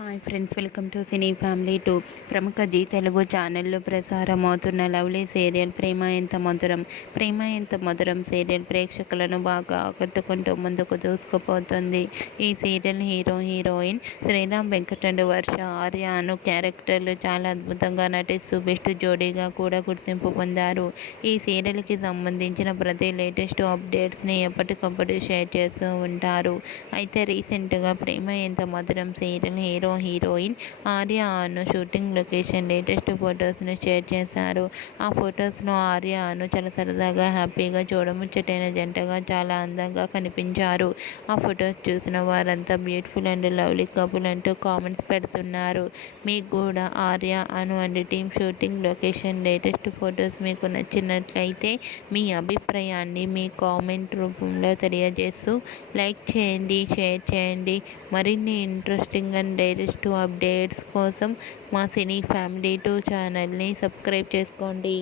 Hi friends, welcome to cine family 2. ప్రముఖ G Telugu ఛానల్లో ప్రసారమవుతున్న lovely serial ప్రేమ ఎంత మధురం. ప్రేమ ఎంత మధురం సీరియల్ ప్రేక్షకులను బాగా ఆకట్టుకుంటూ ముందుకు దూసుకుపోతుంది. ఈ serial hero heroine Sriram Venkat and Varsha Arya Anu క్యారెక్టర్లు చాలా అద్భుతంగా నటిస్తూ బెస్ట్ జోడీగా కూడా గుర్తింపు పొందారు. ఈ సీరియల్కి సంబంధించిన ప్రతి లేటెస్ట్ అప్డేట్స్ని ఎప్పటికప్పుడు షేర్ చేస్తూ ఉంటారు. అయితే రీసెంట్గా ప్రేమ ఎంత మధురం సీరియల్ హీరోయిన్ ఆర్య అను షూటింగ్ లొకేషన్ లేటెస్ట్ ఫొటోస్ను షేర్ చేశారు. ఆ ఫొటోస్లో ఆర్య అను చాలా సరదాగా హ్యాపీగా చూడముచ్చటైన జంటగా చాలా అందంగా కనిపించారు. ఆ ఫొటోస్ చూసిన వారంతా బ్యూటిఫుల్ అండ్ లవ్లీ కపుల్ అంటూ కామెంట్స్ పెడుతున్నారు. మీకు కూడా Arya Anu and team shooting location latest photos మీకు నచ్చినట్లయితే మీ అభిప్రాయాన్ని మీ కామెంట్ రూపంలో తెలియజేస్తూ లైక్ చేయండి, షేర్ చేయండి. మరిన్ని ఇంట్రెస్టింగ్ అండ్ లేటెస్ట్ అప్డేట్స్ కోసం మా సినీ ఫ్యామిలీ 2 ఛానల్ని సబ్స్క్రైబ్ చేసుకోండి.